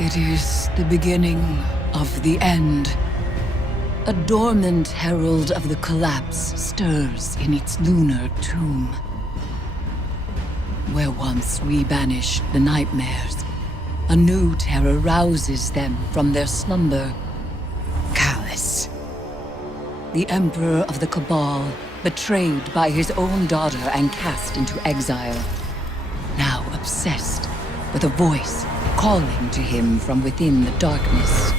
It is the beginning of the end. A dormant herald of the collapse stirs in its lunar tomb. Where once we banished the nightmares, a new terror rouses them from their slumber. Calus, the Emperor of the Cabal, betrayed by his own daughter and cast into exile. Now obsessed with a voice calling to him from within the darkness.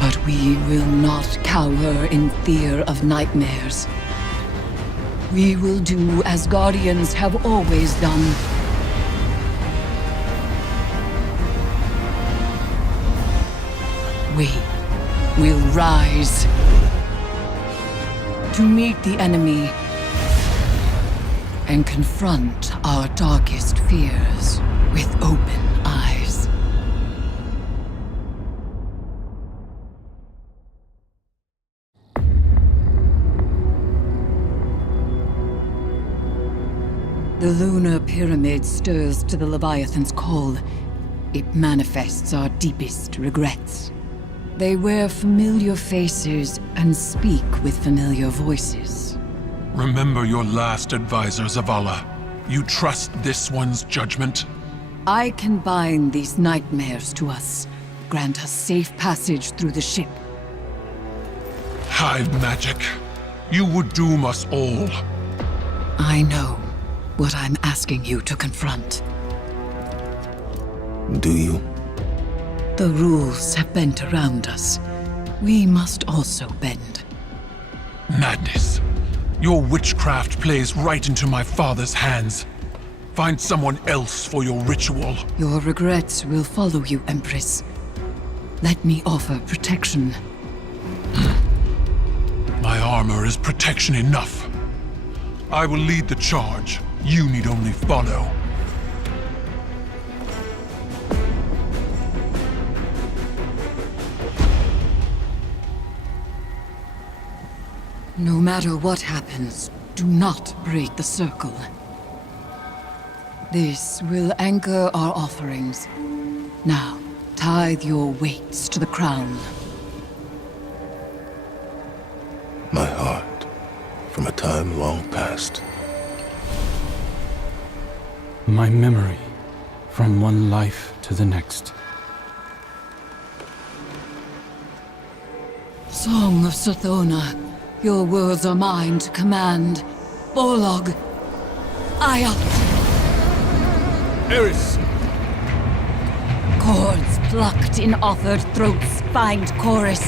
But we will not cower in fear of nightmares. We will do as Guardians have always done. We will rise to meet the enemy and confront our darkest fears with open eyes. The lunar pyramid stirs to the Leviathan's call. It manifests our deepest regrets. They wear familiar faces and speak with familiar voices. Remember your last advisor, Zavala. You trust this one's judgment? I can bind these nightmares to us, grant us safe passage through the ship. Hive magic. You would doom us all. I know what I'm asking you to confront. Do you? The rules have bent around us. We must also bend. Madness. Your witchcraft plays right into my father's hands. Find someone else for your ritual. Your regrets will follow you, Empress. Let me offer protection. My armor is protection enough. I will lead the charge. You need only follow. No matter what happens, do not break the circle. This will anchor our offerings. Now, tithe your weights to the crown. My heart, from a time long past. My memory, from one life to the next. Song of Sathona, your words are mine to command. Borlog, Ayat. Eris! Chords plucked in offered throats find chorus.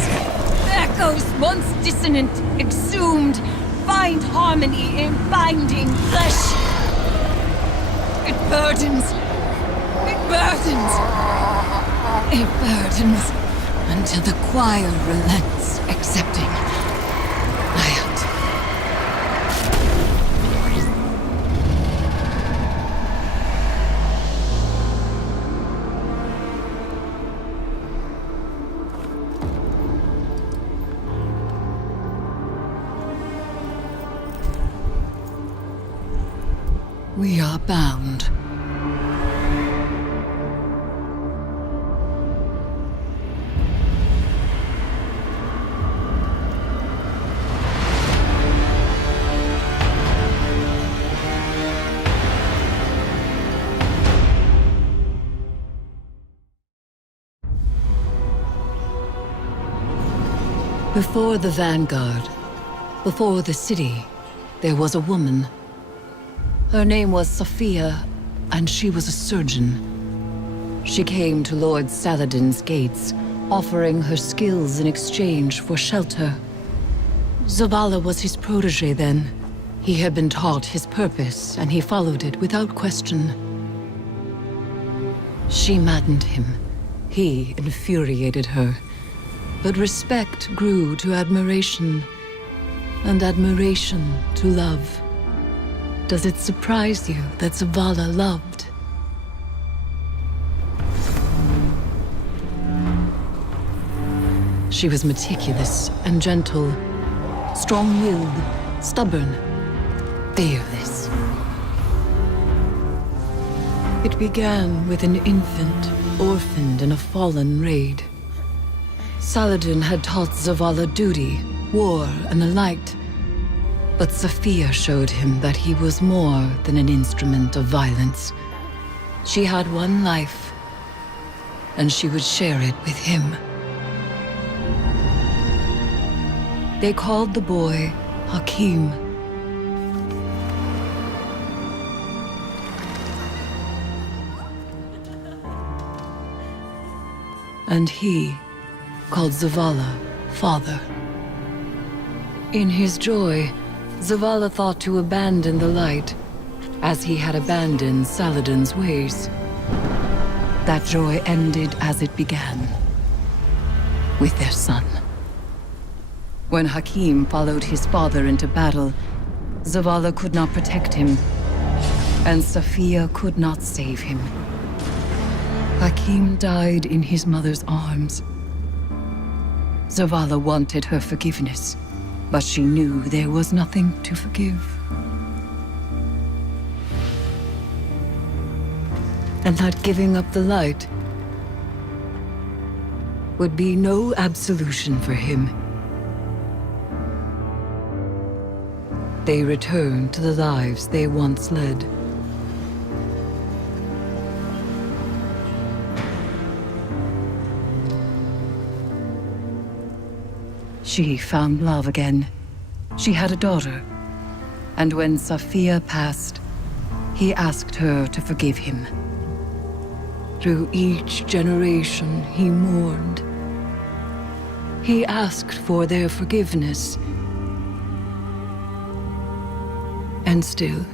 Echoes once dissonant, exhumed, find harmony in binding flesh. It burdens. It burdens. It burdens until the choir relents, accepting. Ayat. We are bound. Before the vanguard, before the city, there was a woman. Her name was Sophia, and she was a surgeon. She came to Lord Saladin's gates, offering her skills in exchange for shelter. Zavala was his protege then. He had been taught his purpose, and he followed it without question. She maddened him. He infuriated her. But respect grew to admiration, and admiration to love. Does it surprise you that Zavala loved? She was meticulous and gentle, strong-willed, stubborn, fearless. It began with an infant. orphaned in a fallen raid. Saladin had taught Zavala duty, war, and the light. But Sophia showed him that he was more than an instrument of violence. She had one life, and she would share it with him. They called the boy Hakim. And he called Zavala father. In his joy, Zavala thought to abandon the light, as he had abandoned Saladin's ways. That joy ended as it began, with their son. When Hakim followed his father into battle, Zavala could not protect him, and Sophia could not save him. Hakim died in his mother's arms. Zavala wanted her forgiveness, but she knew there was nothing to forgive. And that giving up the light would be no absolution for him. They returned to the lives they once led. She found love again. She had a daughter. And when Sophia passed, he asked her to forgive him. Through each generation, he mourned. He asked for their forgiveness. And still,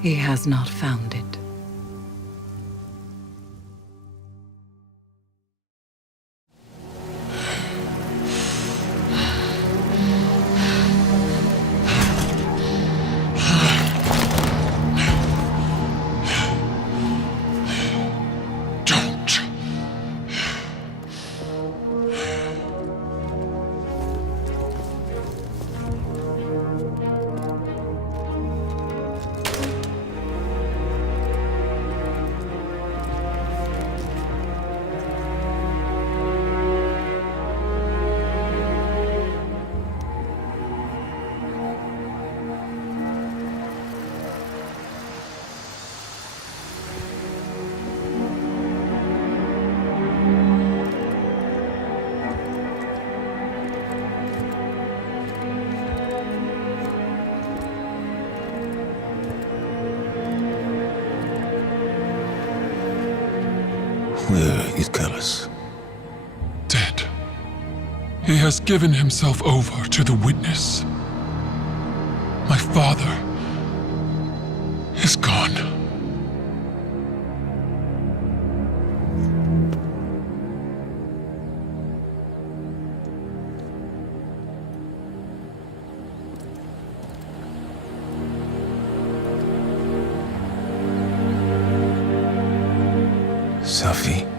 he has not found it. Where is Calus? Dead. He has given himself over to the witness. My father is gone. Safi.